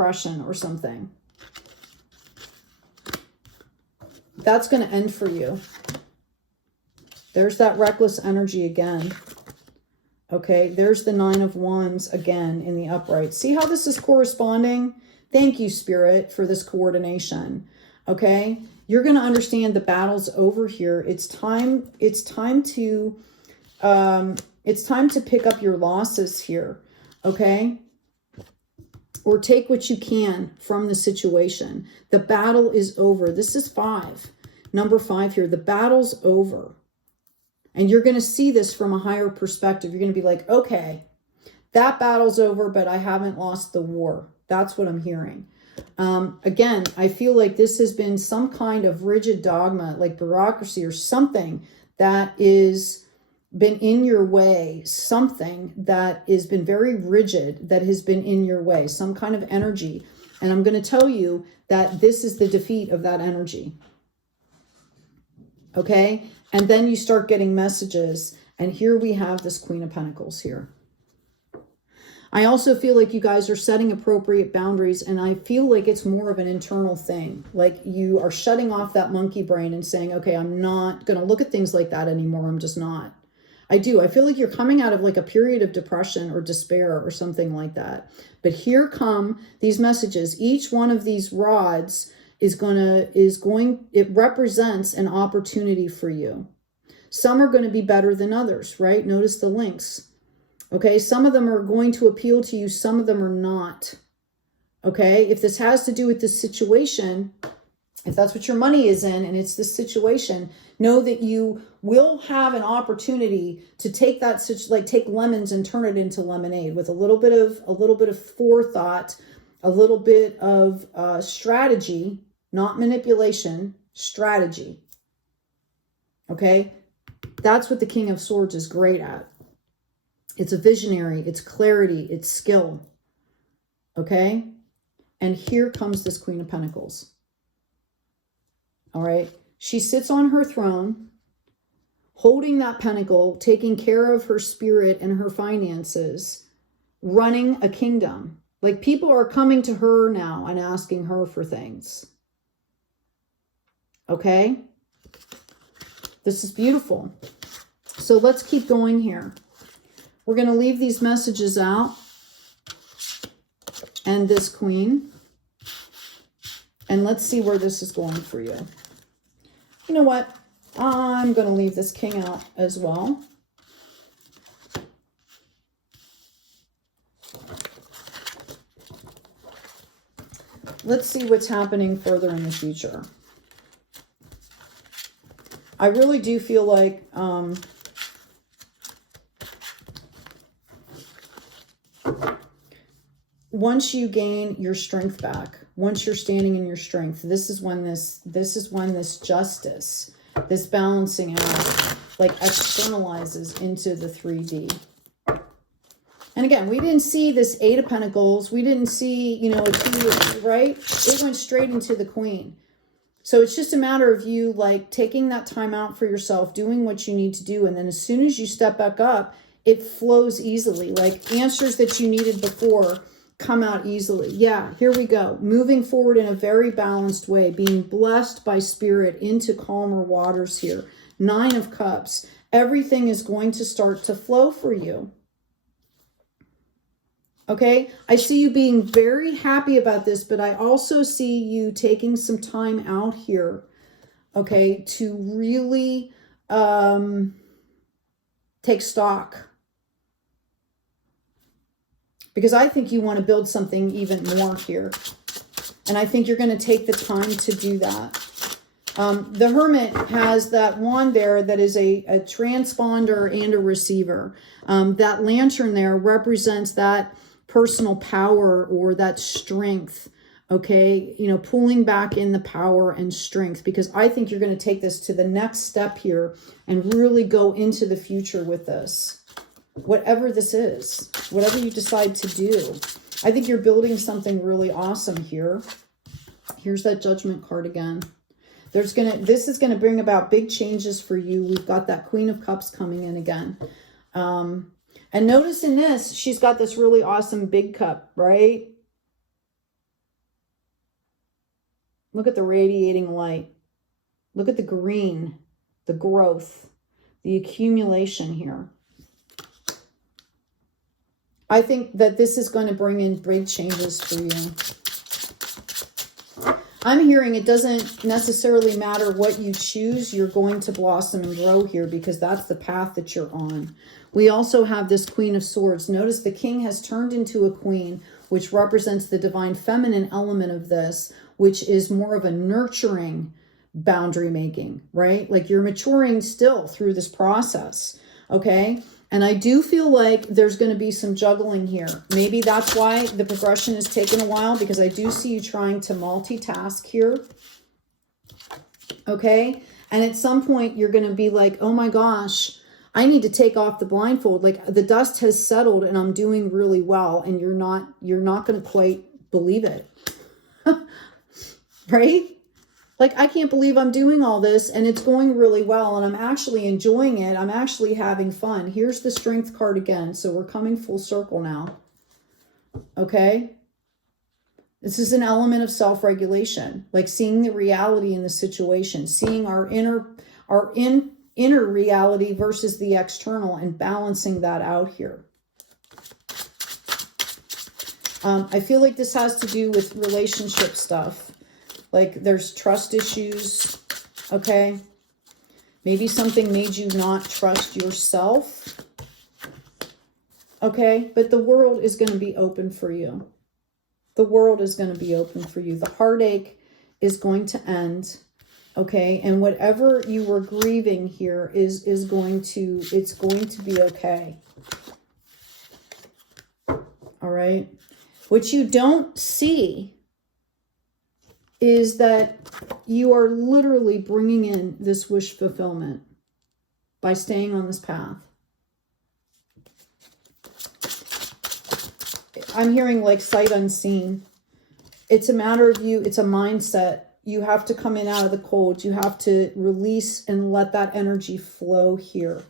depression or something. That's going to end for you. There's that reckless energy again. Okay, there's the 9 of Wands again in the upright. See how this is corresponding? Thank you, Spirit, for this coordination. Okay, you're going to understand the battle's over here. It's time to pick up your losses here. Okay, or take what you can from the situation. The battle is over. This is 5, number 5 here. The battle's over. And you're going to see this from a higher perspective. You're going to be like, okay, that battle's over, but I haven't lost the war. That's what I'm hearing. Again, I feel like this has been some kind of rigid dogma, like bureaucracy or something that is been in your way, something that has been very rigid, that has been in your way, some kind of energy. And I'm going to tell you that this is the defeat of that energy. Okay? And then you start getting messages. And here we have this Queen of Pentacles here. I also feel like you guys are setting appropriate boundaries. And I feel like it's more of an internal thing. Like you are shutting off that monkey brain and saying, okay, I'm not going to look at things like that anymore. I'm just not. I do. I feel like you're coming out of like a period of depression or despair or something like that. But here come these messages. Each one of these rods it represents an opportunity for you. Some are going to be better than others, right? Notice the links. Okay, some of them are going to appeal to you, some of them are not. Okay, if this has to do with this situation, if that's what your money is in and it's this situation, know that you will have an opportunity to take that, like take lemons and turn it into lemonade with a little bit of forethought, a little bit of strategy. Not manipulation, strategy. Okay? That's what the King of Swords is great at. It's a visionary, it's clarity, it's skill. Okay? And here comes this Queen of Pentacles. All right? She sits on her throne, holding that pentacle, taking care of her spirit and her finances, running a kingdom. Like people are coming to her now and asking her for things. Okay, this is beautiful. So let's keep going here. We're going to leave these messages out and this Queen. And let's see where this is going for you. You know what? I'm going to leave this King out as well. Let's see what's happening further in the future. I really do feel like once you gain your strength back, once you're standing in your strength, this is when this justice, this balancing out, like externalizes into the 3D. And again, we didn't see this 8 of Pentacles. We didn't see, you know, a 2, right? It went straight into the Queen. So it's just a matter of you like taking that time out for yourself, doing what you need to do. And then as soon as you step back up, it flows easily. Like answers that you needed before come out easily. Yeah, here we go. Moving forward in a very balanced way, being blessed by spirit into calmer waters here. 9 of Cups. Everything is going to start to flow for you. Okay, I see you being very happy about this, but I also see you taking some time out here, okay, to really take stock. Because I think you want to build something even more here. And I think you're going to take the time to do that. The Hermit has that wand there that is a transponder and a receiver. That lantern there represents that personal power or that strength, okay? You know, pulling back in the power and strength, because I think you're going to take this to the next step here and really go into the future with this. Whatever this is, whatever you decide to do. I think you're building something really awesome here. Here's that Judgment card again. This is going to bring about big changes for you. We've got that Queen of Cups coming in again. And notice in this, she's got this really awesome big cup, right? Look at the radiating light. Look at the green, the growth, the accumulation here. I think that this is going to bring in big changes for you. I'm hearing it doesn't necessarily matter what you choose. You're going to blossom and grow here because that's the path that you're on. We also have this Queen of Swords. Notice the king has turned into a queen, which represents the divine feminine element of this, which is more of a nurturing boundary making, right? Like you're maturing still through this process, okay? And I do feel like there's going to be some juggling here. Maybe that's why the progression is taking a while, because I do see you trying to multitask here. Okay? And at some point, you're going to be like, oh my gosh, I need to take off the blindfold. Like the dust has settled and I'm doing really well. And you're not going to quite believe it. Right? Like, I can't believe I'm doing all this and it's going really well and I'm actually enjoying it. I'm actually having fun. Here's the Strength card again. So we're coming full circle now. Okay? This is an element of self-regulation, like seeing the reality in the situation, seeing our inner reality versus the external and balancing that out here. I feel like this has to do with relationship stuff. Like there's trust issues, okay? Maybe something made you not trust yourself, okay? But the world is going to be open for you. The world is going to be open for you. The heartache is going to end, okay? And whatever you were grieving here it's going to be okay. All right? What you don't see is that you are literally bringing in this wish fulfillment by staying on this path. I'm hearing like sight unseen. It's a matter of you. It's a mindset. You have to come in out of the cold. You have to release and let that energy flow here.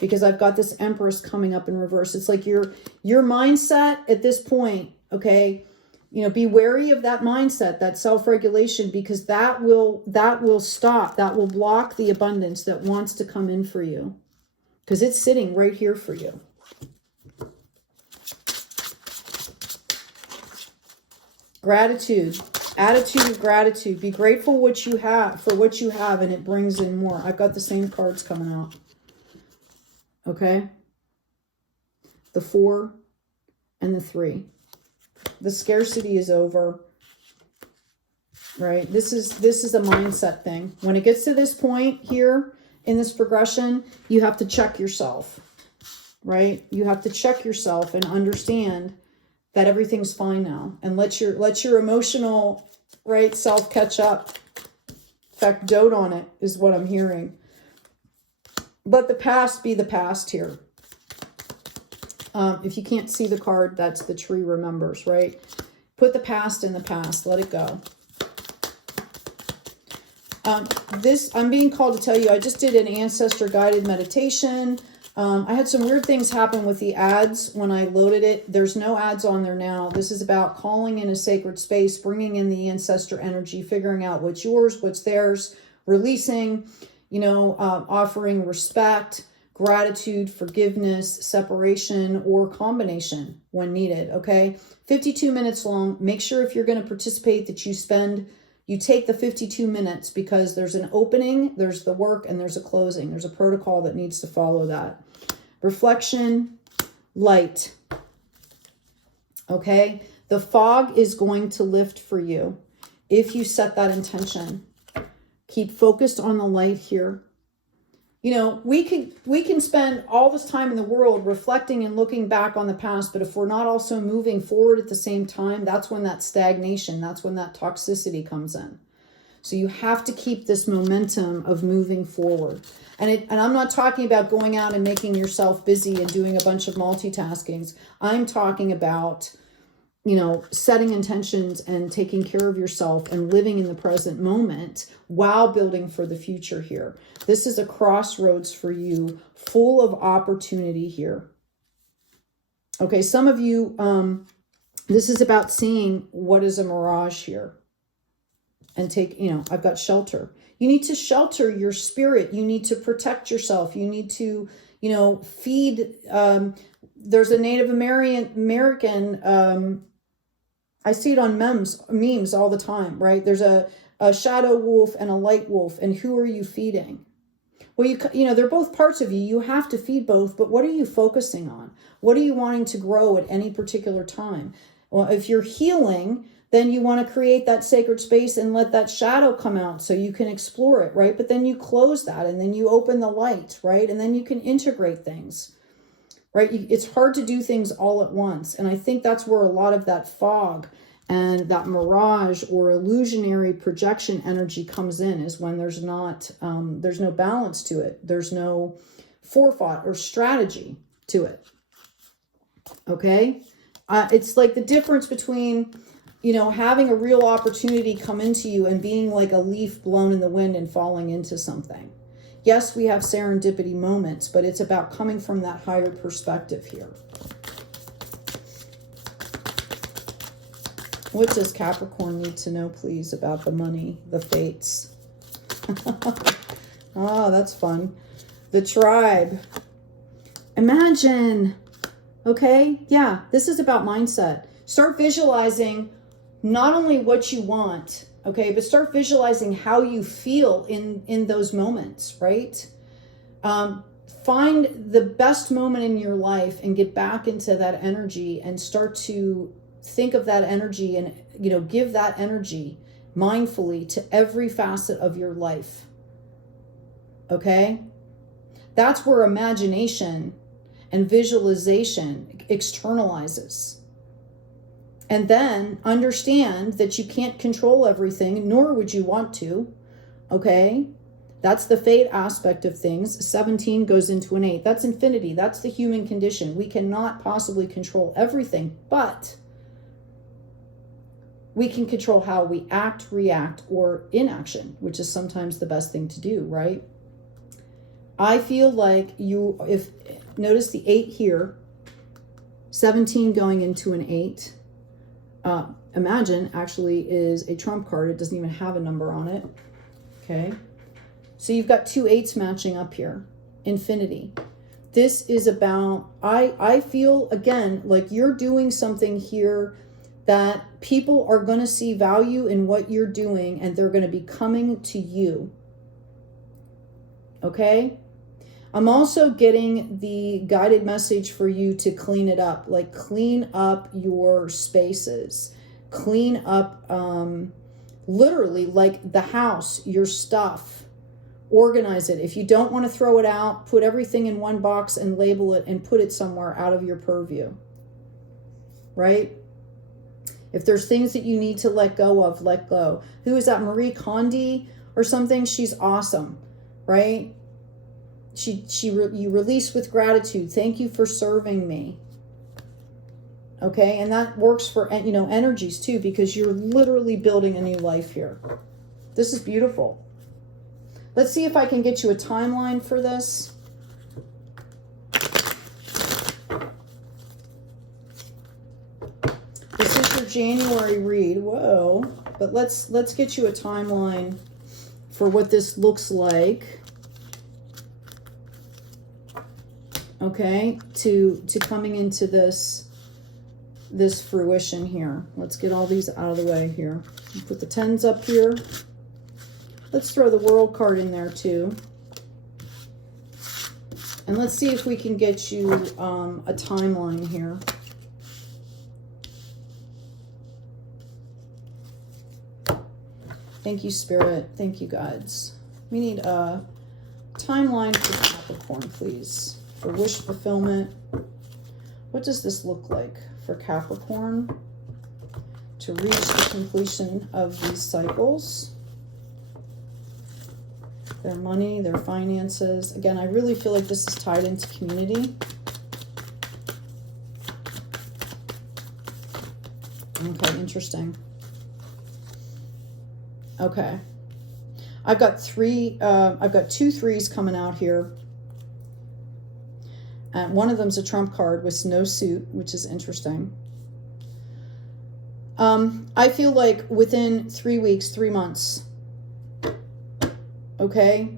Because I've got this Empress coming up in reverse. It's like your mindset at this point, okay? You know, be wary of that mindset, that self-regulation, because that will stop. That will block the abundance that wants to come in for you. Because it's sitting right here for you. Gratitude. Attitude of gratitude. Be grateful what you have for what you have, and it brings in more. I've got the same cards coming out. Okay? The 4 and the 3. The scarcity is over, right? This is a mindset thing. When it gets to this point here in this progression, you have to check yourself, right? You have to check yourself and understand that everything's fine now, and let your emotional, right, self catch up. In fact, dote on it is what I'm hearing. Let the past be the past here. If you can't see the card, that's the tree remembers, right? Put the past in the past. Let it go. I'm being called to tell you, I just did an ancestor guided meditation. I had some weird things happen with the ads when I loaded it. There's no ads on there now. This is about calling in a sacred space, bringing in the ancestor energy, figuring out what's yours, what's theirs, releasing, offering respect, gratitude, forgiveness, separation, or combination when needed, okay? 52 minutes long. Make sure if you're going to participate that you take the 52 minutes, because there's an opening, there's the work, and there's a closing. There's a protocol that needs to follow that. Reflection, light, okay? The fog is going to lift for you if you set that intention. Keep focused on the light here. We can spend all this time in the world reflecting and looking back on the past, but if we're not also moving forward at the same time, that's when that stagnation, that's when that toxicity comes in. So you have to keep this momentum of moving forward. And I'm not talking about going out and making yourself busy and doing a bunch of multitaskings. I'm talking about, setting intentions and taking care of yourself and living in the present moment while building for the future here. This is a crossroads for you, full of opportunity here. Okay, some of you, this is about seeing what is a mirage here. and take, you know, I've got shelter. You need to shelter your spirit. You need to protect yourself. You need to, you know, feed. There's a Native American, I see it on memes all the time, right? There's a shadow wolf and a light wolf. And who are you feeding? Well, you know, they're both parts of you. You have to feed both, but what are you focusing on? What are you wanting to grow at any particular time? Well, if you're healing, then you want to create that sacred space and let that shadow come out so you can explore it, right? But then you close that and then you open the light, right? And then you can integrate things, right? It's hard to do things all at once. And I think that's where a lot of that fog and that mirage or illusionary projection energy comes in, is when there's not, there's no balance to it. There's no forethought or strategy to it. Okay. It's like the difference between, you know, having a real opportunity come into you and being like a leaf blown in the wind and falling into something. Yes, we have serendipity moments, but it's about coming from that higher perspective here. What does Capricorn need to know, please, about the money, the fates? Oh, that's fun. The tribe. Imagine. Okay, yeah, this is about mindset. Start visualizing not only what you want, okay, but start visualizing how you feel in those moments, right? Find the best moment in your life and get back into that energy and start to think of that energy and, you know, give that energy mindfully to every facet of your life. Okay? That's where imagination and visualization externalizes. And then understand that you can't control everything, nor would you want to. Okay? That's the fate aspect of things. 17 goes into an 8. That's infinity. That's the human condition. We cannot possibly control everything, but we can control how we act, react, or inaction, which is sometimes the best thing to do, right? I feel like notice the 8 here, 17 going into an 8. Imagine actually is a trump card. It doesn't even have a number on it. Okay. So you've got 2 8s matching up here. Infinity. This is about, I feel again, like you're doing something here that people are going to see value in what you're doing and they're going to be coming to you. Okay? I'm also getting the guided message for you to clean it up, like clean up your spaces, clean up literally like the house, your stuff, organize it. If you don't want to throw it out, put everything in one box and label it and put it somewhere out of your purview, right? If there's things that you need to let go of, let go. Who is that? Marie Kondo or something? She's awesome, right? You release with gratitude. Thank you for serving me. Okay, and that works for, you know, energies too, because you're literally building a new life here. This is beautiful. Let's see if I can get you a timeline for this. This is your January read. Whoa. But let's get you a timeline for what this looks like. Okay, to coming into this fruition here. Let's get all these out of the way here. Put the 10s up here. Let's throw the World card in there too. And let's see if we can get you a timeline here. Thank you, Spirit. Thank you, guides. We need a timeline for Capricorn, please. For wish fulfillment. What does this look like for Capricorn to reach the completion of these cycles? Their money, their finances. Again, I really feel like this is tied into community. Okay, interesting. Okay. I've got 2 3s coming out here. And one of them's a trump card with no suit, which is interesting. I feel like within 3 weeks, 3 months, okay,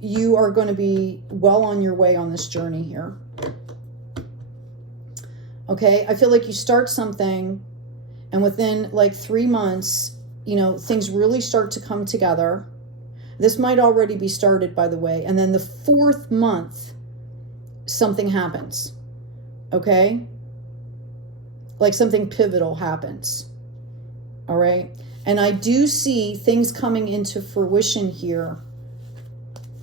you are going to be well on your way on this journey here. Okay, I feel like you start something and within like 3 months, you know, things really start to come together. This might already be started, by the way. And then the 4th month, something happens. Okay? Like something pivotal happens. All right? And I do see things coming into fruition here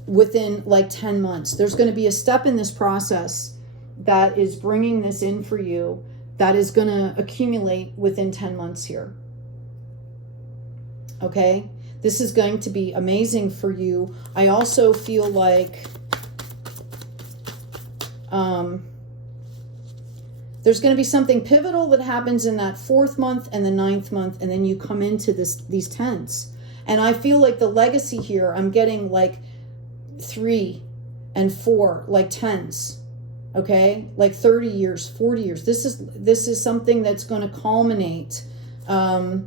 within like 10 months. There's going to be a step in this process that is bringing this in for you that is going to accumulate within 10 months here. Okay? This is going to be amazing for you. I also feel like there's going to be something pivotal that happens in that 4th month and the 9th month, and then you come into these 10s. And I feel like the legacy here, I'm getting like 3 and 4, like 10s. Okay, like 30 years, 40 years. This is something that's going to culminate, you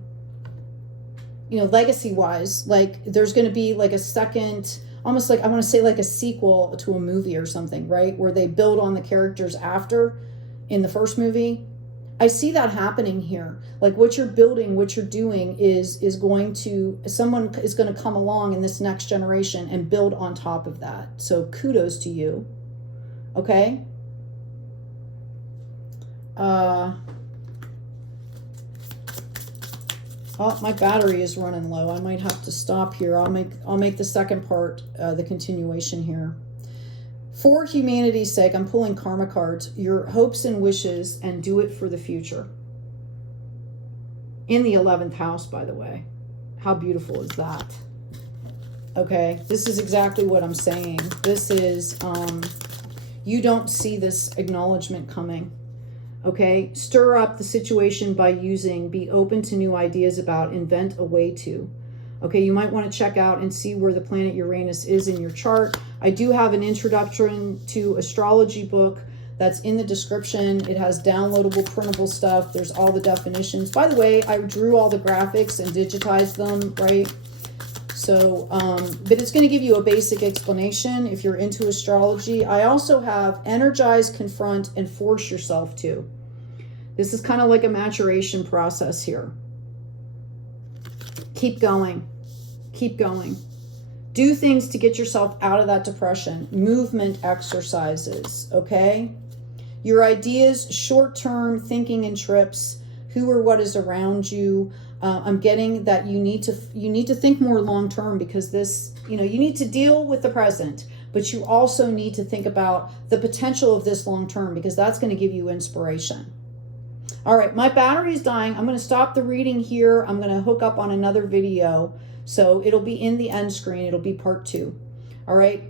know, legacy wise. Like there's going to be like a second, almost like I want to say like a sequel to a movie or something, right? Where they build on the characters after in the first movie. I see that happening here. Like what you're building, what you're doing is going to, someone is going to come along in this next generation and build on top of that. So kudos to you. Okay. Oh, my battery is running low. I might have to stop here. I'll make the second part the continuation here. For humanity's sake, I'm pulling karma cards. Your hopes and wishes, and do it for the future. In the 11th house, by the way. How beautiful is that? Okay, this is exactly what I'm saying. This is, you don't see this acknowledgement coming. Okay, stir up the situation by using, be open to new ideas about, invent a way to. Okay, you might want to check out and see where the planet Uranus is in your chart. I do have an introduction to astrology book that's in the description. It has downloadable, printable stuff. There's all the definitions. By the way, I drew all the graphics and digitized them, right? So, but it's going to give you a basic explanation if you're into astrology. I also have energize, confront, and force yourself to. This is kind of like a maturation process here. Keep going. Keep going. Do things to get yourself out of that depression. Movement exercises, okay? Your ideas, short-term thinking and trips, who or what is around you. I'm getting that you need to think more long-term, because this, you know, you need to deal with the present, but you also need to think about the potential of this long-term, because that's going to give you inspiration. All right, my battery is dying. I'm going to stop the reading here. I'm going to hook up on another video. So it'll be in the end screen. It'll be part 2. All right.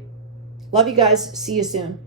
Love you guys. See you soon.